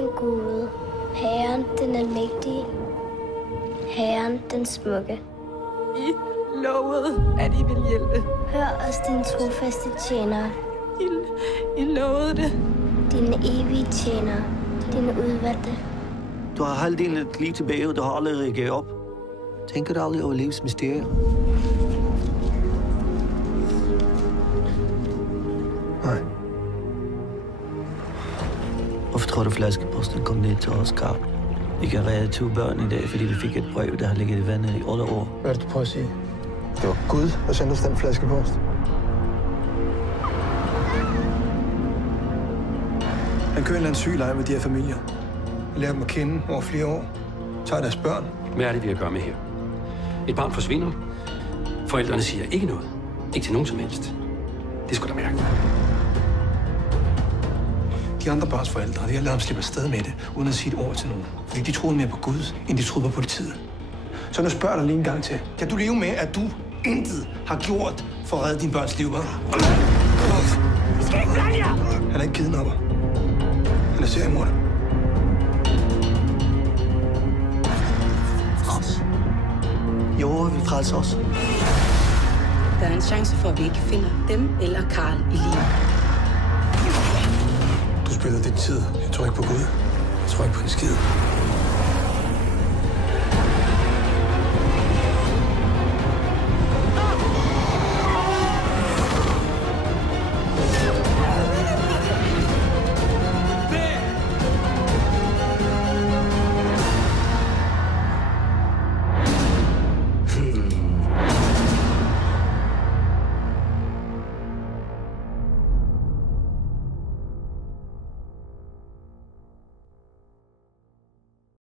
den gode, Herren den almægtige, Herren den smukke. I lovede, at I ville hjælpe. Hør os, din trofaste tjenere. I lovede det. Dine evige tjenere, dine udvalgte. Du har halvdelen af dit liv tilbage, og du har aldrig reageret op. Tænker du aldrig over livets mysterier? Nej. Hvorfor tror du, flaskeposten kom ned til os, Karl? Vi kan redde 2 børn i dag, fordi vi fik et brev, der har ligget i vandet i 8 år. Hvad er det, du prøver at sige? Det var Gud, der sendte os den flaskepost. Han kører en eller anden sygeleje med de her familier. Han lærer dem at kende over flere år. Tager deres børn. Hvad er det, vi har at gøre med her? Et barn forsvinder. Forældrene siger ikke noget. Ikke til nogen som helst. Det skulle da mærke. De andre børns forældre, de har ladet ham slippe afsted med det, uden at sige et ord til nogen. Fordi de troede mere på Gud, end de troede på politiet. Så nu spørger jeg dig lige en gang til. Kan du leve med, at du intet har gjort for at redde dine børns liv, hva'? I skal ikke blande jer! Han er ikke kidnapper. Han er seriemorder. Frels. Jo, vi frelser os. Der er en chance for, at vi ikke finder dem eller Karl i live. Du spiller din tid. Jeg tror ikke på Gud. Jeg tror ikke på en skid.